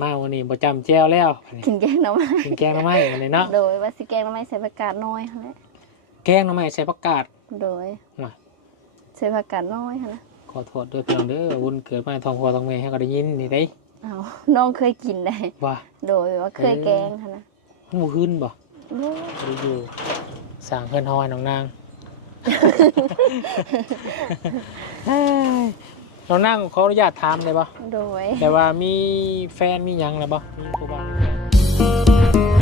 มาวันนี้บ่จำแจ้วแล้วบัดนี้กินแกงหน่อไม้กินแกงหน่อไม้อันนี้เนาะโดยว่าสิแกงหน่อไม้ใส่ผักกาดน้อยหั่นแหละแกงหน่อไม้ใส่ผักกาด โดยว่ะ ใส่ผักกาดน้อยหั่นนะขอโทษด้วยพี่น้องเด้อวุ่นเกิดมาในท้องพ่อท้องแม่ให้ก็ได้ยินนี่ได้เอาน้องเคยกินได้ ว่าโดยว่าเคยแกงหั่นนะมันบ่ขึ้นบ่โดยบ่ได้อยู่สร้างเพื่อนฮอยน้องนางเฮ้ย น้องนางขออนุญาตถามได้บ่โดย แต่ว่ามีแฟนมีหยังแล้วบ่มีผู้บ่าวมีแฟน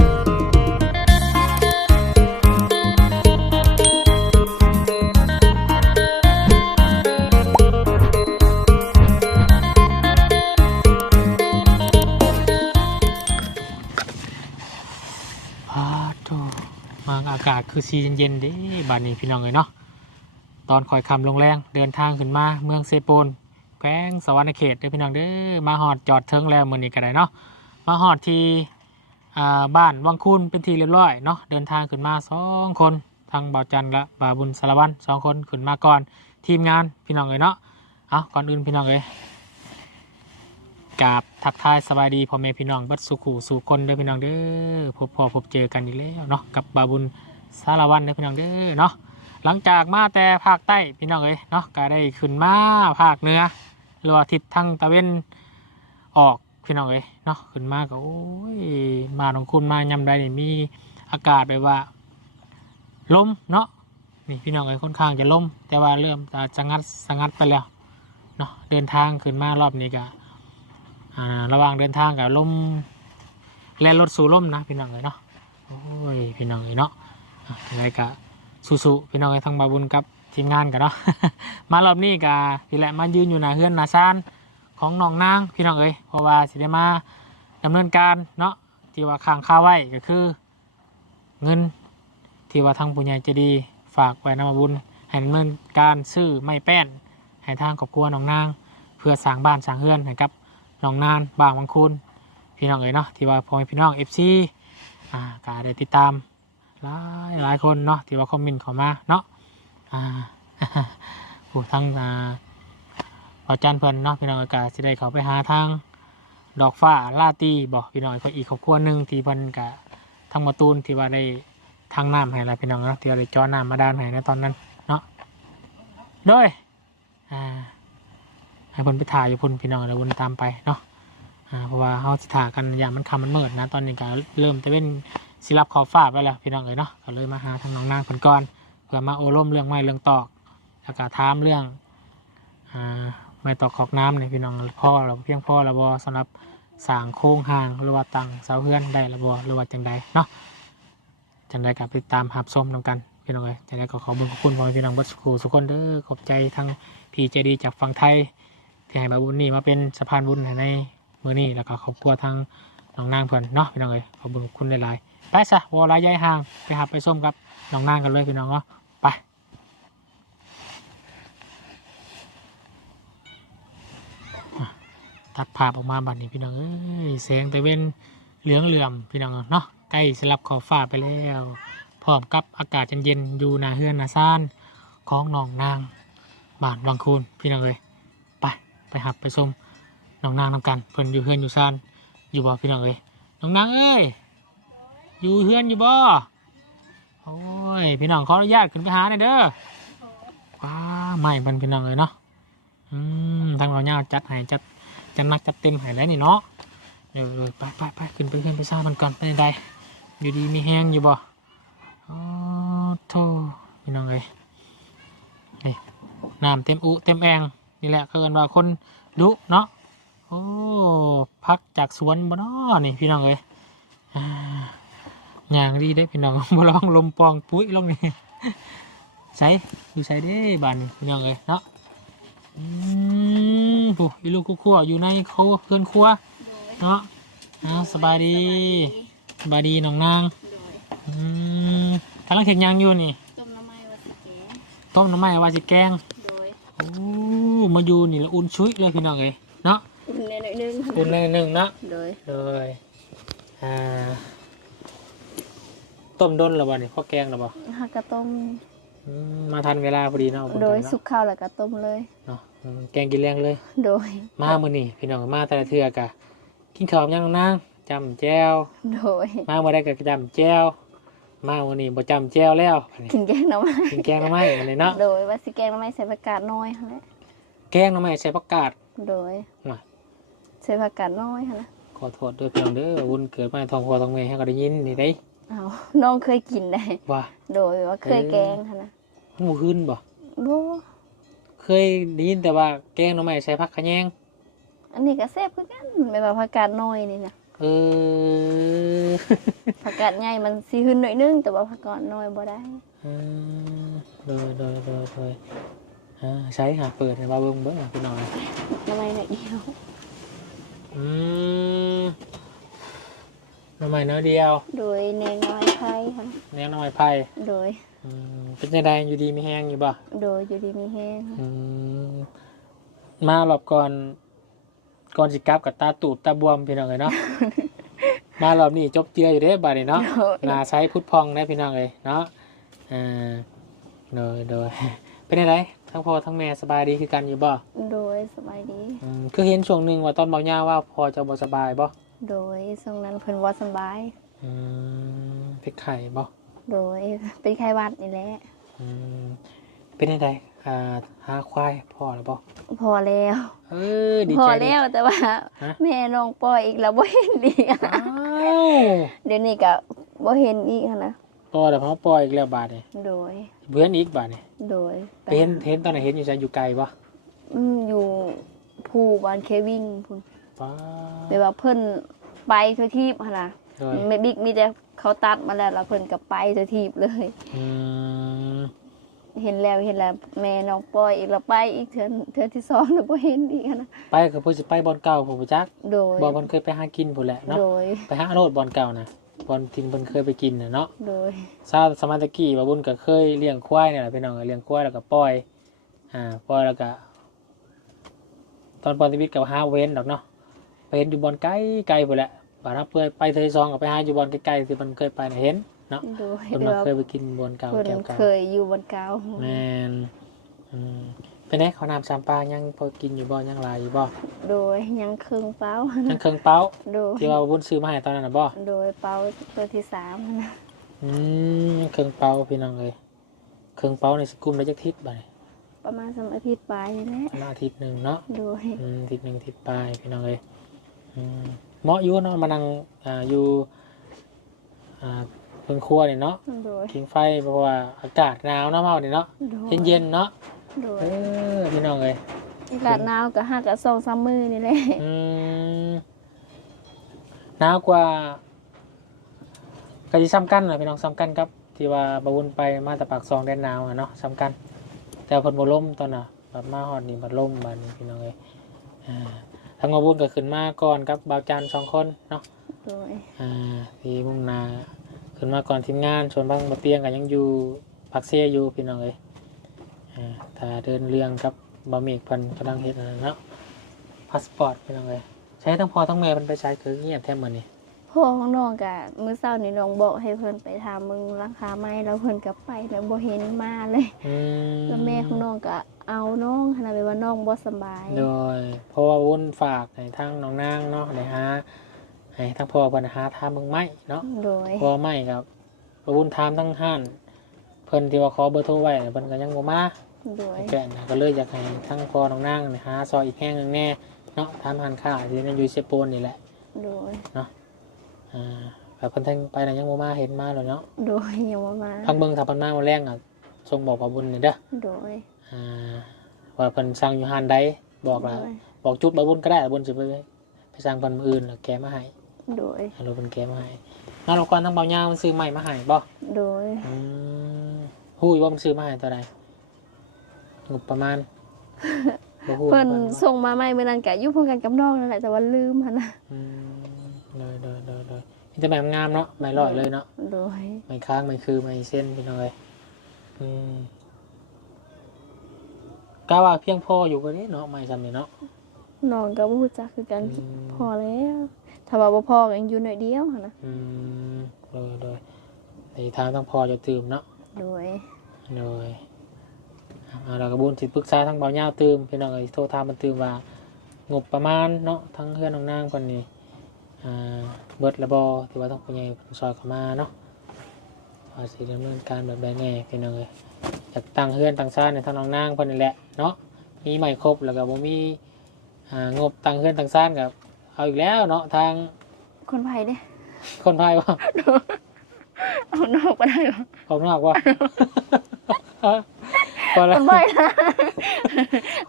อาโตมางอากาศคือสีเย็นๆเด้บานนี้พี่น้องเลยเนาะ ตอนคอยคำลงแรงเดินทางขึ้นมาเมืองเซโปน แขวงสวรรณเขตเด้อพี่น้องเด้อมาหอดจอดเทิงแล้วมือนี้ก็ได้เนาะมาหอดที่บ้านวังคูนเป็นทีเรียบร้อยเนาะเดินทางขึ้นมาสองคนทางบ่าวจันและบ่าวบุญสารวัตรสองคนขึ้นมาก่อนทีมงานพี่น้องเลยเนาะเอาก่อนอื่นพี่น้องเลยกราบทักทายสบายดีพ่อแม่พี่น้องบัดสุขูสู่คนเด้อพี่น้องเด้อพบพอพบเจอกันอีกแล้วเนาะกับบ่าวบุญสารวัตรเด้อพี่น้องเด้อเนาะหลังจากมาแต่ภาคใต้พี่น้องเอ้ยเนาะก็ได้ขึ้นมาภาคเหนือ หรือว่าทิศทางตะเวนออกพี่น้องเอ้ยเนาะขึ้นมาก็โอ้ยมาของคุณมายำใดนี่มีอากาศแบบว่าลมเนาะนี่พี่น้องเอ้ยค่อนข้างจะลมแต่ว่าเริ่มจะสงัดสงัดไปแล้วเนาะเดินทางขึ้นมารอบนี้ก็ระหว่างเดินทางกับลมแล่นรถสู่ลมนะพี่น้องเอ้ยเนาะโอ้ยพี่น้องเอ้ยเนาะอะไงก็สู้ๆพี่น้องไอ้ทั้งบาบุญกับ ทีมงานกันเนาะ มารอบนี้กะพี่แหละมายืนอยู่หน้าเฮือนหน้าซานของน้องนางพี่น้องเอ้ยเพราะว่าสิได้มาดำเนินการเนาะที่ว่าค้างค่าไว้ก็คือ เงินที่ว่าทางผู้ใหญ่ใจะดีฝากไว้นำมาบุญให้ดำเนินการซื้อไม้แป้นให้ทางครอบครัวน้องนาง เพื่อสร้างบ้านสร้างเฮือนให้กับน้องนานบางบางคุณพี่น้องเอ้ยเนาะที่ว่าพ่อแม่พี่น้องเอฟซีอ่าก็ได้ติดตามหลายหลายคนเนาะที่ว่าคอมเมนต์เข้ามาเนาะ ผู้ทั้งอ่าพอจันเพิ่นเนาะพี่น้องอากาศสิได้เขาไปหาทางดอกฟ้าลาตีบอกพี่น้องอีกครอบครัวหนึ่งที่เพิ่นกะทางมาตูนที่ว่าได้ทางน้ำให้อะพี่น้องเนาะที่ว่าได้จ้อน้ำมาด้านให้ในตอนนั้นเนาะโดยอ่าให้เพิ่นไปถ่ายอยู่พุ่นพี่น้องแล้ววนตามไปเนาะอ่าเพราะว่าเขาสิถ่ากันอย่างมันคำมันเมืดนะ ตอนนี้ก็เริ่มจะเป็นสิรับขอบฟ้าไปแล้วพี่น้องเอ๋ยเนาะก็เลยมาหาทางน้องนางคนก่อน เพื่อมาโอร่มเรื่องไม้เรื่องตอกแล้วก็ถามเรื่องอ่าไม้ตอกขอกน้ำเนี่ยพี่น้องพ่อเราเพียงพ่อเราบอสำหรับสร้างโค้งห่างหรือว่าตังเสาเพื่อนได้ระบอหรือว่าจังใดเนาะจังใดกับไปตามหับส้มนำกันพี่น้องเอ๋ยจังใดก็ขอบุญขอบคุณพ่อพี่น้องบัสกูสุกคนเด้อขอบใจทั้งพี่ใจดีจากฝั่งไทยที่ให้บาบุญนี่มาเป็นสะพานบุญให้ในมือนี้แล้วก็ขอบคุณทางน้องนางเพื่อนเนาะพี่น้องเอ๋ยขอบคุญขอบคุณหลายๆไปซะวอลายใยห่างไปหาไปส้มกับน้องนางกันเลยพี่น้องเนาะ ไป ตัดภาพออกมาบัดนี้พี่น้องเอ้ยแสงตะเวนเหลืองเหลื่อมพี่น้องเนาะใกล้สลับขอบฟ้าไปแล้วพร้อมกับอากาศเย็นๆอยู่นาเฮือนนาซ่านของน้องนางบ้านวังคูนพี่น้องเอ้ยไปไปหับไปส้มน้องนางนำกันเพิ่นอยู่เฮือนอยู่ซ่านอยู่บ่พี่น้องเอ้ยน้องนางเอ้ยอยู่เฮือนอยู่บ่ อ้ยพี่น้องขออนุญาตขึ้นไปหาหน่อยเด้อว้าไม่มันพี่น้องเลยเนาะอืมทางเราเนี่ยจัดให้จัดจัดนักจัดเต็มให้แล้วนี่เนาะเออเออไปไปไปขึ้นไปขึ้นไปซ่ามันก่อนไปใดอยู่ดีมีแห้งอยู่บ่โอ้โธ่พี่น้องเลยนี่น้ำเต็มอุเต็มแองนี่แหละเขาเอินว่าคนดุเนาะโอ้พักจากสวนบ่เนาะนี่พี่น้องเลยอ่า ย่างดีได้พี่น้องมาลองลมปองปุ้ยลงนี่ใส่อยู่ใส่เด้บานนี่พี่น้องเลยเนาะอืมผู้อีลูกคู่ขั้วอยู่ในเขาเพื่อนครัวเนาะอ่าสบายดีสบายดีน้องนางอืมกำลังเห็นยังอยู่นี่ต้มน้ำไม้ว่าสิแกงต้มน้ำไม้ว่าสิแกงโดยโอ้มาอยู่นี่ละอุ่นชุยเลยพี่น้องเลยเนาะอุ่นในหน่อยนึงอุ่นหนึ่งหนึ่งเนาะโดยเลยอ่า ต้มด้นหรือเปล่าเนี่ยข้อแกงหรือเปล่าหักกระต้มอืมมาทันเวลาพอดีเนาะผมโดยจำเนาะ สุกข้าวแล้วก็ต้มเลย เนาะอืมแกงกินแรงเลย โดย มามือนี่พี่น้องมาแต่ละเทือกะกินข้าวยังนางจำแจ้วโดย มาบ่ได้ก็จำแจ้วมาวันนี้บ่จำแจ้วแล้วบัดนี้กินแกงหน่อไม้กินแกงหน่อไม้อันนี้เนาะโดยว่าสิแกงหน่อไม้ใส่ผักกาดน้อยหั่นแหละแกงหน่อไม้ใส่ผักกาด โดยว่ะ ใส่ผักกาดน้อยหั่นนะขอโทษด้วยพี่น้องเด้อวุ่นเกิดมาในท้องพ่อท้องแม่ให้ก็ได้ยินนี่ได้ เอาน้องเคยกินได้ว่าโดยว่าเคยแกงหั่นนะมันบ่ขึ้นบ่บ่เคยได้ยินแต่ว่าแกงหน่อไม้ใส่ผักขะแยง อันนี้ก็แซ่บคือกันแบบว่าผักกาดน้อยนี่นะเออผักกาดใหญ่มันสิขึ้นหน่อยนึงแต่ว่าผักกาดน้อยบ่ได้อืมโดยโดยโดยโดยอ่าใช้หาเปิดให้มาเบิ่งเบิ่งอะพี่น้องหน่อไม้หน่อยเดียวอืม หน่อไม้น้อยเดียว โดยแนงน้อยไผ่ค่ะ แนวหน่อไม้ไผ่โดย อืมเป็นจังไดอยู่ดีมีแห้งอยู่บ่โดยอยู่ดีมีแห้งอืมมารอบก่อน ก่อนสิกลับกับตาตูดตาบวมพี่น้องเลยเนาะ มารอบนี้จบเจืออยู่เด้บัดนี้เนาะ โดยหนาใช้พุทธพองได้พี่น้องเลยเนาะอ่าโดยโดย เป็นไงทั้งพ่อทั้งแม่สบายดีคือกันอยู่บ่โดยสบายดีอืมคือเห็นช่วงหนึ่งว่าตอนเบาหญ้าว่าพอจะบ่สบายบ่ โดยทรงนั้นเพิ่นว่าสบาย อืมเป็นไข่บ่โดยเป็นไข้หวัดนี่แหละอืมเป็นไงอ่าหาควายพอแล้วบ่พอแล้ว เออดีพอใจดีแล้วแต่ว่า ฮะ แม่น้องปล่อยอีกแล้วบ่เห็นอีกอะอ้าวเดี๋ยวนี้ก็บ่เห็นอีกอะนะพอแล้วพอปล่อยอีกแล้วบาดนี่โดยเพื่อนอีกบาดนี่โดยไปเห็นเห็นตอนไหนเห็นอยู่ไสอยู่ไกลบ่อืมอยู่ภูบานเควิงพุ่น ป้า แบบว่าเพิ่นไปทั่วทีปหั่นน่ะโดย ไม่บิ๊กมีแต่เขาตัดมาแล้วแล้วเพิ่นก็ไปทั่วทีปเลย อืมเห็นแล้วเห็นแล้วแม่น้องปล่อยอีกแล้วไปอีกเทือนเทือนที่สองแล้วบ่เห็นอีกอะนะไปก็เพิ่นสิไปบอลเก่าผมบ่จักโดยบ่เพิ่นเคยไปหากินพุ่นแหละเนาะโดยไปหาโรดบอลเก่านะบอลทีมเพิ่นเคยไปกินน่ะเนาะ โดยซาสมัยตะกี้บ่าบุญก็เคยเลี้ยงควายนี่แหละพี่น้องเลี้ยงควายแล้วก็ปล่อย อ่าปล่อยแล้วก็ ตอนปอนชีวิตก็หาเว้นดอกเนาะ ไปเห็นอยู่บอลไกลไกลพุ่นแหละบาดนับเพื่อไปเทยซองก็ไปหาอยู่บอลไกลๆที่มันเคยไปน่ะเห็นเนาะโดยเพิ่นแบมาบเคยไปกินบอลเก่าเพิ่นแก้วเก่าเคยอยู่บนเกาแม่นอืมเป็นไงเขาวนำสามปลายังพอกินอยู่บ่ยังหลายอยู่บ่โดยยังครึ่งเป้ายังเครื่องเป้าโดยที่ว่าบุญซื้อมาให้ตอนนั้นน่ะบ่โดยเป้าตัวที่สามนะอืมเครื่องเป่าพี่น้องเลยเครื่องเป่าในสกุลได้จักทิศบ่เนี่ยประมาณสามอาทิตย์ปลายนี่แหละประมาณอาทิตย์หนึ่งเนาะโดยอืมอาทิตย์หนึ่งอาทิตย์ปลายพี่น้องเลยอืม เหมาะอยู่เนาะมานั่งอ่าอยู่อ่าเพิ่งครัวนี่เนาะโดยกิงไฟเพราะว่าอากาศหนาวเนาะเมาเนี่เนาะโดยเย็นเย็นๆเนาะโดเอยอพี่น้องเลยอากาศหนาวก็ห้ากับสองสามมือนี่แหละอืมหนาวกว่าก็จะซ้ำกันนะพี่น้องซ้ำกันครับ ที่ว่าบาวุนไปมาแต่ปากซองแดนหนาวอะเนาะซ้ำกัน แต่เพนบ่ล่มตอนน่ะแบบมาฮอดนี่บัดล่มบัดนี้พี่น้องเอ้ยอ่า ทางบาวุนก็ขึ้นมาก่อนกับบาวจันทร์สองคนเนาะโดยอ่าที่มุ่งหนาขึ้นมาก่อนทีมงานส่วนบางบะเตียงก็ยังอยู่ปักเซียอยู่พี่น้องเอ้ยอ่าถ้าเดินเรื่องกับบะหมี่เพิ่นกำลังเฮ็ดอันนั้นเนาะพาสปอร์ตพี่น้องเอ้ยใช้ทั้งพ่อทั้งแม่เพิ่นไปใช้คือเงียบแท้มื้อนี้พ่อของน้องกะมื้อเช้านี่น้องบอกให้เพิ่นไปถามมึงราคาไม้แล้วเพิ่นก็ไปแล้วบ่เห็นมาเลย อืมแล้วแม่ของน้องก็ เอาน้องขนาดไปว่าน้องบ่สบายโดยเพราะว่าวุ้นฝากให้ทางน้องนางเนาะให้หาให้ทางพ่อเพิ่นหาทางเบิ่งไม้เนาะโดยพอไม่ครับพระบุญถามทั้งห้านเพิ่นที่ว่าขอเบอร์โทรไว้เพิ่นก็ยังบ่มาโดยแก่นะก็เลยอยากให้ทั้งพ่อน้องนางนี่หาซอยอีกแห่งหนึงแน่เนาะทำหันค่าที่นั่นอยู่เซโปนนี่แหละโดยอ่าแต่เพิ่นทั้งไปน่ะยังบ่มาเห็นมาแล้วเนาะโดยยังบ่มาทางเบิ่งถ้าเพิ่นมาบ่แรงอะส่งบอกพระบุญนี่เด้อโดย อ่าว่าเพิ่นสั่งอยู่ห้านใดบอกล่ะโดยบอกจุดพระบุญก็ได้พระบุญสิไปไปสั่งเพิ่นมื้ออื่นแล้วแกมาให้โดยฮัลโหลเพิ่นแกมาให้งานอุปกรณ์ทั้งเบาหญ้ามันซื้อใหม่มาให้บ่โดยอืมฮู้อยู่ว่ามันซื้อมาให้ตัวใดงบประมาณบ่ฮู้เพิ่นว่า ส่งมาใหม่มื้อนั้นก็อยู่พร้อมกันกับน้องนั่นแหละแต่ว่าลืมหั่นน่ะอืมเลยเลยเลยเลยมีแต่แบบงามเนาะไม่ลอยเลยเนาะโดยไม่ค้างไม่คือไม่เส้นพี่น้อยอืม กะว่าเพียงพออยู่กันนี้เนาะไม่ซ้ำนี่เนาะน้องก็บ่รู้จักคือกันอืมพอแล้วถ้าว่าบ่พอก็ยังอยู่หน่อยเดียวหั่นน่ะอืมเลยเลยในทางต้องพอจะตื่มเนาะโดยเลยเอาเรากระบุญสิปรึกษาทั้งเบาเงาวตื่มพี่น้องเอ้ยโทรถามมันตื่มว่างบประมาณเนาะทั้งเพื่อนน้องนางคนนี้อ่าเบิดระบอที่ว่าต้องเป็นไงซอยเข้ามาเนาะว่าสิดำเนินการแบบใดแน่พี่น้องเลย จากตั้งเฮือนตั้งซ่านในทางน้องนางเพิ่นนี่แหละเนาะมีใหม่ครบแล้วก็บ่มีอ่างบตั้งเฮือนตั้งซ่านกับเอาอีกแล้วเนาะทางคนไทยเด้คนไทยว่าเอานอกก็ได้เหรอของนอกว่าพอคแล้วนไทยนะ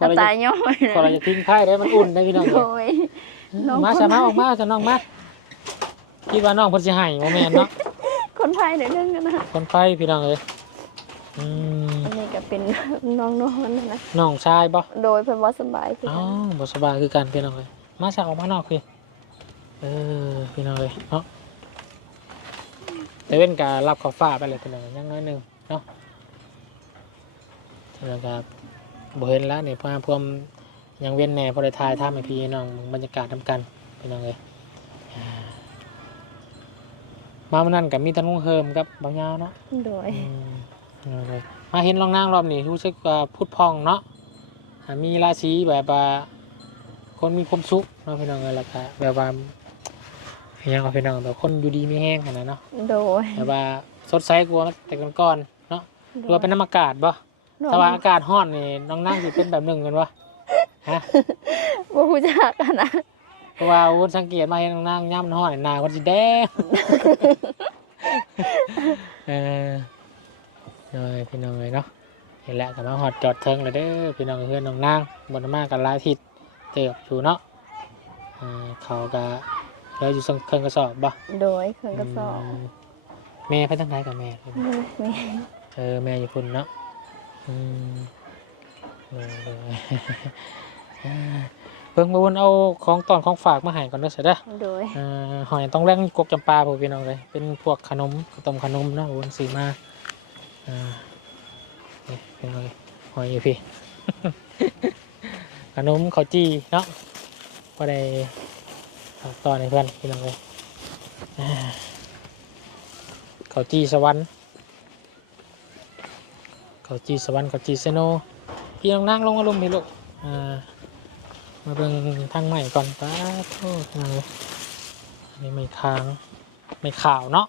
คนเอาละตายย่อยพอเราจะทิ้งไพ่ได้มันอุ่นได้พี่น้องโดเอ้ยยน้องมาคนซะมาไทยออกมาจะน้องมาคิดว่าน้องเพิ่นสิให้บ่แม่นเนาะคนไทยเดี๋ยวเรื่องกันนะคนไฟพี่น้องเอ้ย อืมอันนี้ก็เป็น น้องนอนนะนะน้องชายบ่โดยเป็นว่าสบายคืออ๋อกันบ่สบายคือกันพี่น้องเอ้ยมาซะออกมานอกพี่เออพี่น้องเอ้ยเนาะแต่เว้นการับข้าวฟ้าไปเลยพี่น้องเอ้ยยังน้อยหนึงเนาะแล้วก็บ่เห็นแล้วนี่พาพวมยังเว้นแหน่พอได้ถ่ายทำให้พี่น้องบรรยากาศทำกันพี่น้องเอ้ยอ่ามาวันนั้นกับมีแตะนุ่งเฮิมกับบางยาวเนาะ โดย อืมเอาเลย มาเห็นรองนางรอบนี้รู้สึกว่าพุทธพองเนาะอ่ามีราศีแบบว่าคนมีความสุขเนาะพี่น้องเอ้ยแล้วก็แบบว่าอหยังเอาพี่น้องแบบคนอยู่ดีมีแห้งขนาดเนาะโดยแบบว่าสดใสกว่าแต่ก่อนๆเนาะหรือว่าเป็นน้ำอากาศบ่โดยถ้าว่าอากาศร้อนนี่น้องนั่งสิเป็นแบบหนึ่งกันวะฮะบ่ฮู้จักกันนะเพราะว่าวุ้นสังเกตมาเห็นน้องนั่งย่ำร้อนหน้าคนสิแดงเออ เลยพี่น้องเลยเนาะเห็นแล้วกับมาหอดจอดเทิงเลยเด้อพี่น้องเพื่อนน้องนางบนมากันหลายทิศเติบอยู่เนาะอ่าเขาก็เราอยู่สังเครื่องกระสอบบ่โดยเครื่องกระสอบมแม่ไปทางไหนกับแม่นี่เออแม่อยู่พุ่นเนาะอืมเออเอออ่าเพิ่งมาวนเอาของตอนของฝากมาให้ก่อนเด้อเสร็จเด้อโดยอ่าหอยต้องแร่งกกจำปาพวกพี่น้องเลยเป็นพวกขนมขนมขนมเนาะวนสีมา อ่าเป็นไงหอยพี่ ขนมข้าวจีเนาะพอได้ฝากตอให้เพื่อนพี่น้องเลยข้าวจีสวรรค์ข้าวจีสวรรค์ข้าวจีเซโนพี่น้องนั่งลงอารมณ์พี่ลูกอ่ามาเบิ่งทางใหม่ก่อนป้าโทษนะอันนี้ไม่ค้าง ไม่ข่าวเนาะ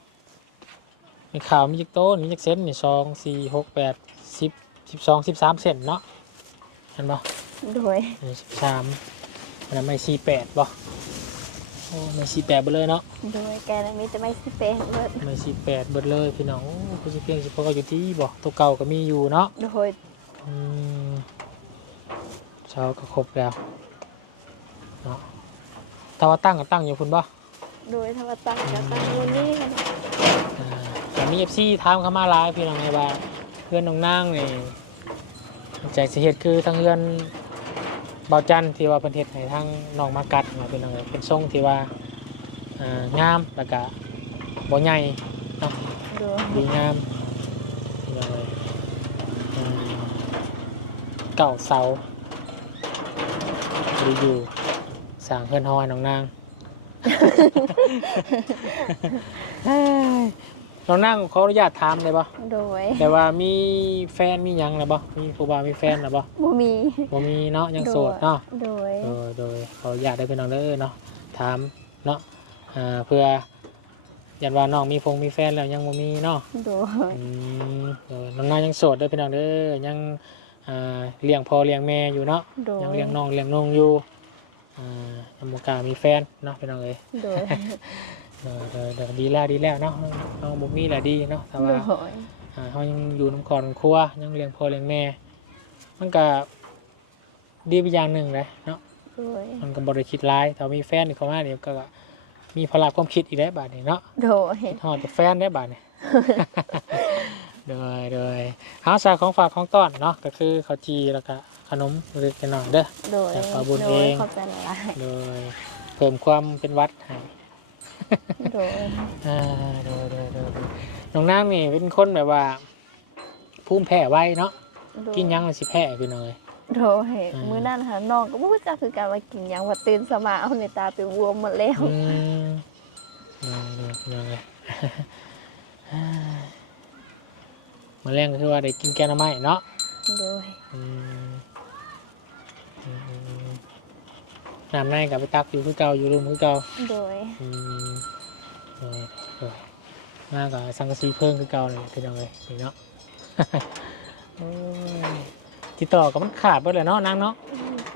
ม่ขาวมีจักโต้นมีจักเซนนี่สองสี่หกแปดสิบสิบสองสิบสามเซนเนาะเห็นปะโดยอันนี้สิบสามอันนั้นไม่สี่แปดปะโอ้ไม่สี่แปดเบดเลยเนาะโดยแกน่ะมีแต่ไม่สิเป็นเบิดไม่สี่แปดเบดเลยพี่น้องโอ้คุณสิเพียงสิพออยู่ที่บ่ตัวเก่าก็มีอยู่เนาะโดยอืมเช้าก็ครบแล้วเนาะแต่ว่าตั้งก็ตั้งอยู่คุณบ่โดยธรรมตั้งก็ตั้งวันนี้ค่ะอ่าแต่ มีเอฟซีถามเข้ามาหลายพี่น้องไงว่าเพื่อนน้องนางนี่แจสิเหตุคือทางเพื่อนเบาจันที่ว่าเป็นเทศให้ทางน้องมากัดมาพี่น้องเอ้ยเป็นทรงที่ว่าอ่างามแล้วก็บ่ใหญ่เนาะดีงามเก่าเสาดีอยู่สางเพื่อนฮอยน้องนางเฮ้ น้องนางขออนุญาตถามเลยปะโดยแต่ว่ามีแฟนมีหยังแล้วบ่มีครูบามีแฟนแล้วบ่บ่มี บ่มีเนาะยังโสดเนาะโดย โดยโดยขออนุญาตได้เป็นน้องเด้อเนาะถามเนาะอ่าเพื่อยันว่าน้องมีพงมีแฟนแล้วยังบ่มีเนาะโดย อืมโดยน้องนางยังโสดเด้อพี่น้องเด้อยังอ่าเลี้ยงพ่อเลี้ยงแม่อยู่เนาะโดย ยังเลี้ยงน้องเลี้ยงนงอยู่อ่ายังบ่กล้ามีแฟนเนาะพี่น้องเอ้ย โดย เออเออเออดีแล้วดีแล้วเนาะเอาบ่มีแหละดีเนาะแต่โดว่ายอ่าเขายังอยู่น้ำครอบครัวยังเลี้ยงพ่อเลี้ยงแม่ มันก็ดีไปอย่างหนึ่งเลยเนาะโดยมันก็บริคิดร้ายแต่มีแฟนเข้ามาเนี่ยก็มีพลังความคิดอีกแล้วบาดนี้เนาะโดยทอดจากแฟนได้บาดนี้โดยโดยเฮาสาของฝากของต้อนเนาะก็คือข้าวจีแล้วก็ขนมเล็กๆน้อยๆเด้อ โดยจากปลาบุญโดเอยงขอบใจหลายโดยเพิ่มความเป็นวัดให้ โดยอ่าโดยโดยโดยโดยน้องนางนี่เป็นคนแบบว่าภูมิแพ้ไวเนาะโดยกินหยังมันสิแพ้พี่น้อยโดยมื้อนั้นหาน้องก็บ่รู้จักคือการว่ากินหยังว่าตื่นสมาเอาในตาไปบวมหมดแล้วอืมเอาเลยเอาเลยมาแรงก็คือว่าได้กินแกงหน่อไม้เนาะ โดยอืมอืมอืมอืมน้ำในกับไปตักอยู่คือเก่าอยู่รุมคือเก่าโดยอืม เออเออมากับสังกะสีเพิ่มคือเก่าเลยพี่น้องเลยนี่เนาะโอ้ยติดต่อกับมันขาดไปเลยเนาะนางเนาะ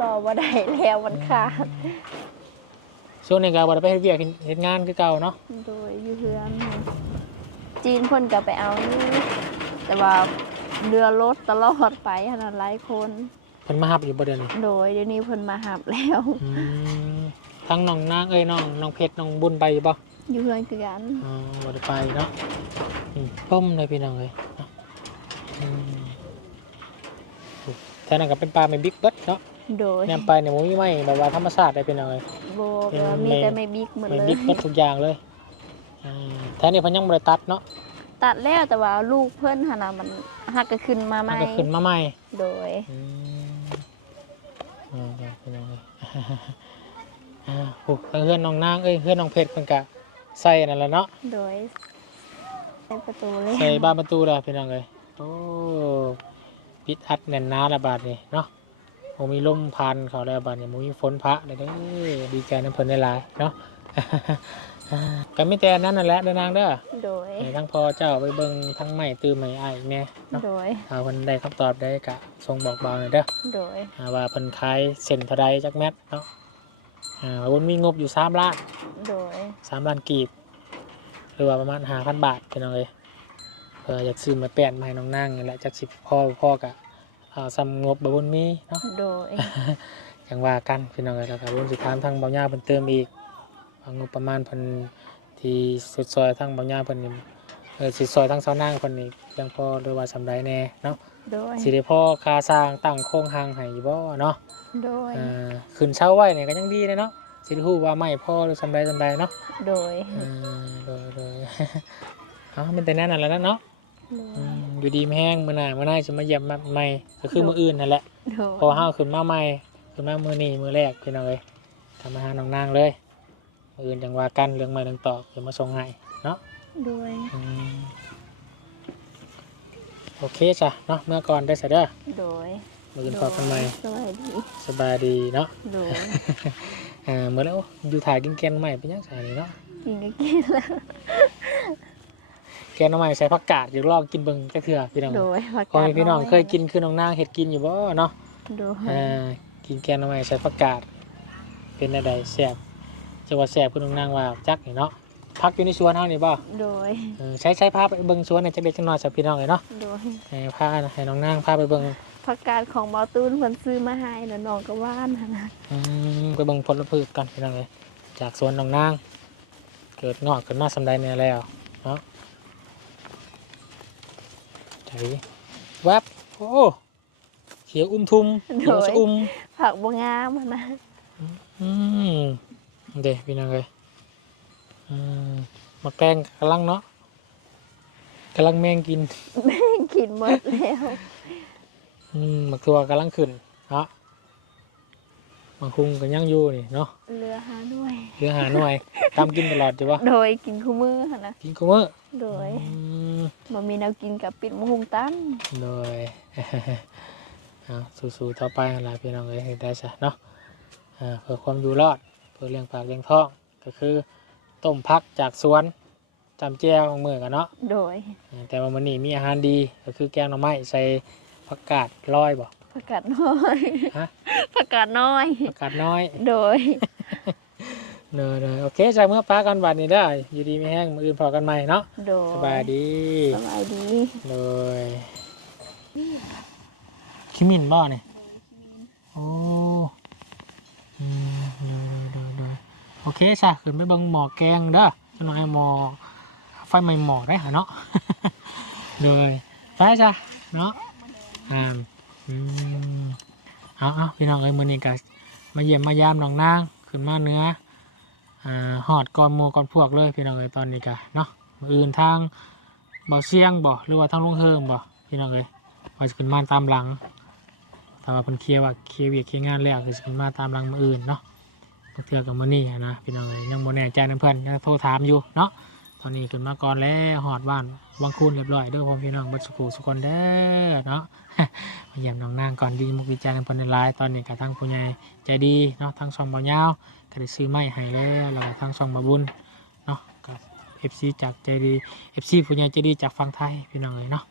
ต่อบ่ได้แล้วมันขาดช่วงนี้ก็บ่ได้ไปเฮ็ดเวียกเฮ็ดงานคือเก่าเนาะโดยอยู่เฮือนจีนเพิ่นก็ไปเอานี่แต่ว่าเรือรถตลอดไปขนาดหลายคนเพิ่นมาหับอยู่บ่เดือนนี้โดยเดี๋ยวนี้เพิ่นมาหับแล้วอืมทั้งน้องนางเอ้ยน้องน้องเพชรน้องบุญไปอยู่บ่ อยู่เฮือนคือกันอ๋อบ่ได้ไปเนาะอืมต้มเลยพี่น้องเลยเนาะอืมแท่นั้นก็เป็นปลาไม่บิ๊กเบิดเนาะโดยแนมไปเนี่ยมันมีไม่แบบว่าธรรมชาติได้พี่น้องเลยโบก็มีแต่ไม่บิ๊กหมดไม่เลยบิ๊กเบิดทุกอย่างเลยอ่าแท่นี้เพิ่นยังบ่ได้ตัดเนาะตัดแล้วแต่ว่าลูกเพิ่นหนนะมันหักก็ขึ้นมาใหมันม่ก็ขึ้นมาใหม่ โดย อืมอ่าได้พี่น้องเลยอ่าโอ้เพื่อนน้องนางเอ้ยเพื่อนน้องเพชรเพิ่นก็ ใส่นั่นแหละเนาะโดยในประตูเลยใส่บ้านประตูแล้วพี่น้องเลยโอ้ปิดอัดแน่นหนาละบาดนี่เนาะผมมีลมพันเขาแล้วบาดนี่ผมมีฝนพระเลยเด้อดีใจน้ำเพลินได้หลายเนาะ ก็ไม่แต่อันนั้นนั่นแหละเด้อนางเด้อโดย ให้ทั้งพ่อเจ้าไปเบิ่งทั้งใหม่ตื้อใหม่อ้ายแม่เนาะโดย เอาเพิ่นได้คำตอบได้กะทรงบอกเบาหน่อยเด้อโดย อ่าว่าเพิ่นขายเส้นเท่าใดจักแมตเนาะ อ่าว่าเพิ่นมีงบอยู่3ล้านโดย3ล้านกีบหรือว่าประมาณ5,000บาทพี่น้องเอ้ยเอออยากซื้อมาแปลนมาให้น้องนั่งนี่แหละจากสิพ่อพ่อกะเอาซ้ำงบบบุญมีเนาะโดยอย่างว่ากันพี่น้องเอ้ยแล้วก็บุญสิถามทางเบาหญ้าเพิ่นเติมอีกว่างบประมาณเพิ่นที่สุดซอยทางเบาหญ้าเพิ่นนี่เออสิซอยทางเสานั่งเพิ่นนี่เพียงพอหรือว่าสำไรแน่เนาะ โดยสิได้พ่อค่าสร้างตั้งโครงหางให้อยู่บ่เนาะโดยอ่าขึ้นเช่าไว้เนี่ยก็ยังดีเลยเนาะสิได้ฮู้ว่าไม่พ่อหรือสำไรสำไรเนาะโดยอ่าโดยโดย เอาเป็นแต่แน่นอนแล้วเนาะโดอืยมอยู่ดีไม่แห้งมื่อหน้ามื่อหน้าจะมาเยี่ยมมาใหม่ก็คือมืออื่นนั่นแหละ โดยพอห้าขึ้นมาใหม่ขึ้นมามือนี้มือแรกพี่น้องเลยทำมาหาน้องนางเลยมืออื่นจังว่ากันเรื่องใหม่เรื่องต่อเดี๋ยวมาส่งให้เนาะโดยอืม โอเคจ้ะเนาะเมื่อก่อนได้เสร็จเด้อโดยมืออื่นพอกันใหม่สวัสดีสบายดีเนาะโดยอ่าเมื่อแล้วอยู่ถ่ายกินแกงใหม่เป็นยังไงนี่เนาะกินก็กินแล้วแกงใหม่ใส่ผักกาดอยากลองกินเบิ่งจักเถื่อพี่น้องโดยผักพอกาดให้พี่น้องยเคยกินคือน้องนางเห็ดกินอยู่บ่เนาะโดยอ่ากินแกงหน่อไม้ใส่ผักกาดเป็นอะไรแซ่บจังหวัดแซ่บคุณนางว่าจักนี่เนาะ พักอยู่ในสวนเฮานี่บ่โดย เออใช้ใช้พาไปเบิ่งสวนในจักเล็กจักน้อยสักพี่น้องเลยเนาะโดยให้พาให้น้องนางพาไปเบิ่งผักกาดของบอตูนเพิ่นซื้อมาให้แล้วน้องก็ว่านหั่นนะอืมไปเบิ่งผลพืชกันพี่น้องเลยจากสวนน้องนาง เกิดงอกขึ้นมาสำใดเนี่ยแล้วเนาะใจแวบโอ้เขียวอุ้มทุมเขียวสะอุ้ม ผักบ่งามหั่นนะอืมเดี๋ยวพี่น้องเลยอื มมาแกล้งกำลังเนาะกำลังแมงกิน แม่งกินหมดแล้วอืมมาตัวกำลังขึ้นเนาะบางคุงก็ยังอยู่นี่เนาะเรือหาด้วย เรือหาหน่วย ตามกินตลอดจ้ะวะโดยกินคู่มือหั่นนะกินกูเมื่อโดยอืม บ่มีแนวกินกับปิดมะฮุงตันโดย เอาสู้ๆต่อไปอะไรพี่น้องเลยให้ได้ซะเนาะอ่าเพื่อความอยู่รอด เพื่อเลี้ยงปากเลี้ยงท้องก็คือ ต้มพักจากสวนจำแจ้วของมือกันเนาะโดยแต่ว่ามันนี่มีอาหารดีก็คือแกงหน่อไม้ใส่ผักกาดร้อยบ่ผักกาดน้อยฮะผักกาดน้อยผักกาดน้อย โดยเนยเนยโอเคจ้าเมื่อป้ากันบัดนี้ได้ออยู่ดีไม่แห้งมืออื่นพอกันใหม่เนาะโดยสบายดีสบายดีเลยคิมินบ่เนี่ยโอ้ โอเคจ้ะขึ้นไปเบิ่งหมอแกงเด้อจะหน่อยหมอไฟไหม้หมอได้หะเนาะเลยไปจ้ะเนาะอ่าอืมเอาเอาพี่น้องเอ้ยมือนี้ก็มาเยี่ยมมายามน้องนางขึ้นมาเนื้ออ่าหอดก่อนโมก่อนพวกเลยพี่น้องเอ้ยตอนนี้กะเนาะมืออื่นทางบ่อเชียงบ่หรือว่าทางลุงเฮิมบ่พี่น้องเอ้ยว่าจะขึ้นมาตามหลังแต่ว่าเพิ่นเคลียร์ว่าเคลียร์เวียเคลียร์งานแล้วคือจะขึ้นมาตามหลังมืออื่นเนาะ เทือกับมือนี้หั้นะพี่น้องเอ้ยยังบ่แน่ใจนํเพิ่อนยังโทรถามอยู่เนาะตอนนี้ขึ้นมาก่อนแล้วหอดบ้านวังคูนเรียบร้อยเด้อพ่อพี่น้องบัดสุขุสุกคนเด้อเนาะมาเยี่ยมน้องนางก่อนดีมุกดีใจกันเพิ่อนในไลน์ตอนนี้กับทั้งผู้ใหญ่ใจดีเนาะทั้งช่องเบาเงาก็ได้ซื้อไม้ให้แล้วแล้วก็ทั้งช่องบาบุญเนาะกับเอฟซีจากใจดีเอฟซีผู้ใหญ่ใจดีจากฝั่งไทยพี่น้องเลยเนาะ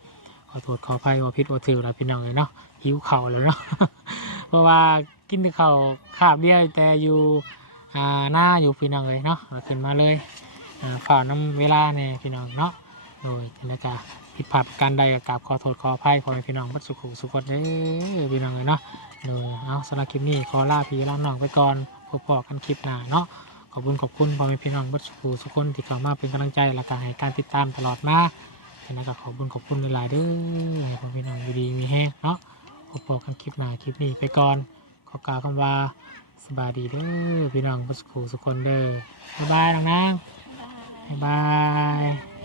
ขอโทษขออภัยว่าพิษว่าถือแล้วพี่น้องเลยเนาะหิวเข่าแล้วเนาะเพราะว่า กินแต่ข้าวขาบเดียวแต่อยู่หน้าอยู่พี่น้องเลยเนาะเขึ้นมาเลยอ่าฝ่าน้ำเวลาเนี่ยพี่น้องเนาะโดยแล้วก็ผิดพลาดการใดก็กราบขอโทษขออภัยขอให้พี่น้องบัดสุขสุขคนเด้อพี่น้องเลยเนาะโดยเอาสำหรับคลิปนี้ขอลาพี่ลาน้องไปก่อนพบกันคลิปหน้าเนาะขอบคุณขอบคุณพ่อแม่พี่น้องบัดสุขสุขคนที่เข้ามาเป็นกำลังใจและก็ให้การติดตามตลอดมาแล้วก็ขอบคุณขอบคุณหลายๆเด้อให้พ่อแม่พี่น้องดีมีแห้งเนาะพบกันคลิปหน้าคลิปนี้ไปก่อน ประกล่าวคำว่าสบายดีเด้อพี่น้องผู้สุขสุขคนเด้อบ๊ายบายน้องนางบ๊ายบาย